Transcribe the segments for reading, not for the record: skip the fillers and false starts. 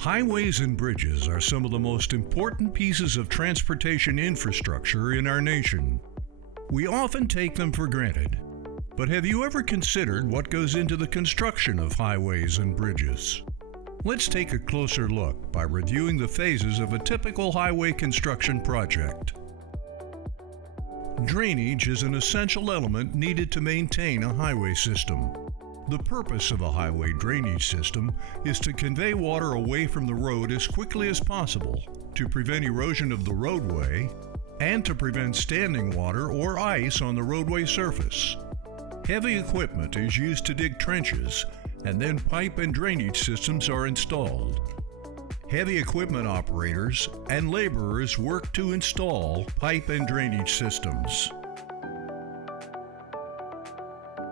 Highways and bridges are some of the most important pieces of transportation infrastructure in our nation. We often take them for granted, but have you ever considered what goes into the construction of highways and bridges? Let's take a closer look by reviewing the phases of a typical highway construction project. Drainage is an essential element needed to maintain a highway system. The purpose of a highway drainage system is to convey water away from the road as quickly as possible, to prevent erosion of the roadway, and to prevent standing water or ice on the roadway surface. Heavy equipment is used to dig trenches, and then pipe and drainage systems are installed. Heavy equipment operators and laborers work to install pipe and drainage systems.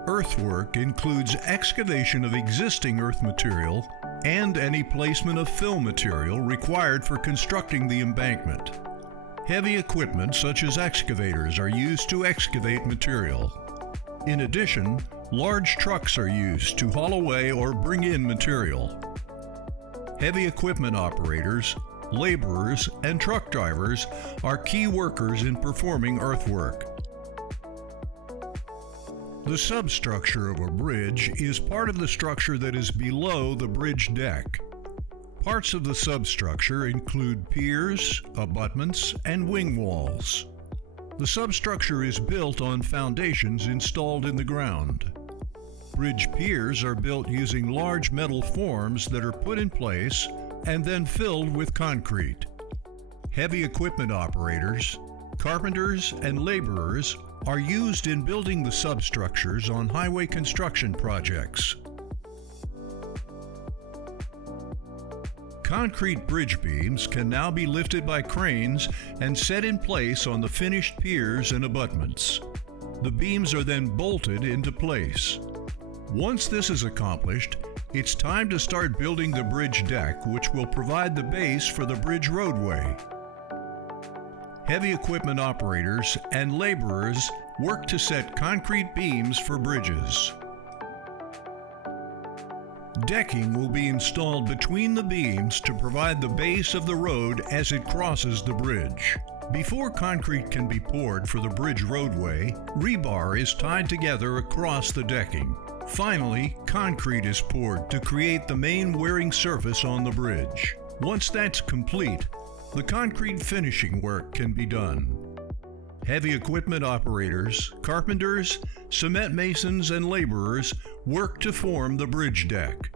Earthwork includes excavation of existing earth material and any placement of fill material required for constructing the embankment. Heavy equipment such as excavators are used to excavate material. In addition, large trucks are used to haul away or bring in material. Heavy equipment operators, laborers, and truck drivers are key workers in performing earthwork. The substructure of a bridge is part of the structure that is below the bridge deck. Parts of the substructure include piers, abutments, and wing walls. The substructure is built on foundations installed in the ground. Bridge piers are built using large metal forms that are put in place and then filled with concrete. Heavy equipment operators, carpenters, and laborers are used in building the substructures on highway construction projects. Concrete bridge beams can now be lifted by cranes and set in place on the finished piers and abutments. The beams are then bolted into place. Once this is accomplished, it's time to start building the bridge deck, which will provide the base for the bridge roadway. Heavy equipment operators and laborers work to set concrete beams for bridges. Decking will be installed between the beams to provide the base of the road as it crosses the bridge. Before concrete can be poured for the bridge roadway, rebar is tied together across the decking. Finally, concrete is poured to create the main wearing surface on the bridge. Once that's complete, the concrete finishing work can be done. Heavy equipment operators, carpenters, cement masons, and laborers work to form the bridge deck.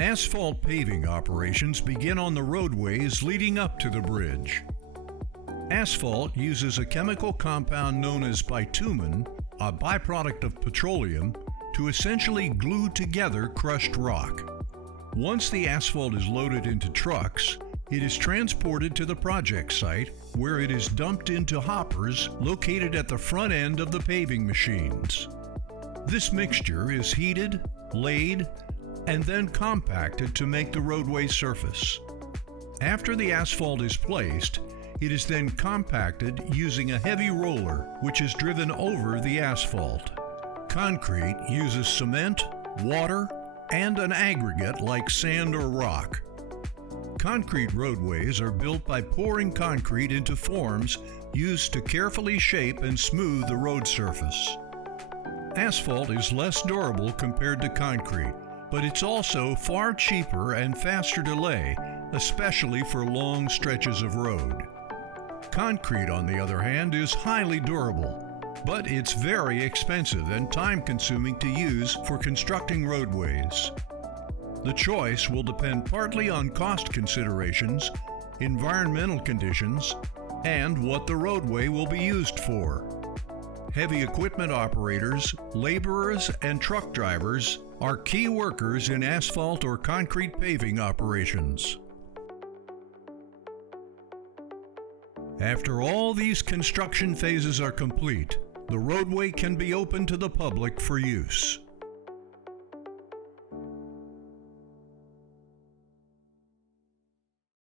Asphalt paving operations begin on the roadways leading up to the bridge. Asphalt uses a chemical compound known as bitumen, a byproduct of petroleum, to essentially glue together crushed rock. Once the asphalt is loaded into trucks, it is transported to the project site where it is dumped into hoppers located at the front end of the paving machines. This mixture is heated, laid, and then compacted to make the roadway surface. After the asphalt is placed, it is then compacted using a heavy roller which is driven over the asphalt. Concrete uses cement, water, and an aggregate like sand or rock. Concrete roadways are built by pouring concrete into forms used to carefully shape and smooth the road surface. Asphalt is less durable compared to concrete, but it's also far cheaper and faster to lay, especially for long stretches of road. Concrete, on the other hand, is highly durable, but it's very expensive and time-consuming to use for constructing roadways. The choice will depend partly on cost considerations, environmental conditions, and what the roadway will be used for. Heavy equipment operators, laborers, and truck drivers are key workers in asphalt or concrete paving operations. After all these construction phases are complete, the roadway can be opened to the public for use.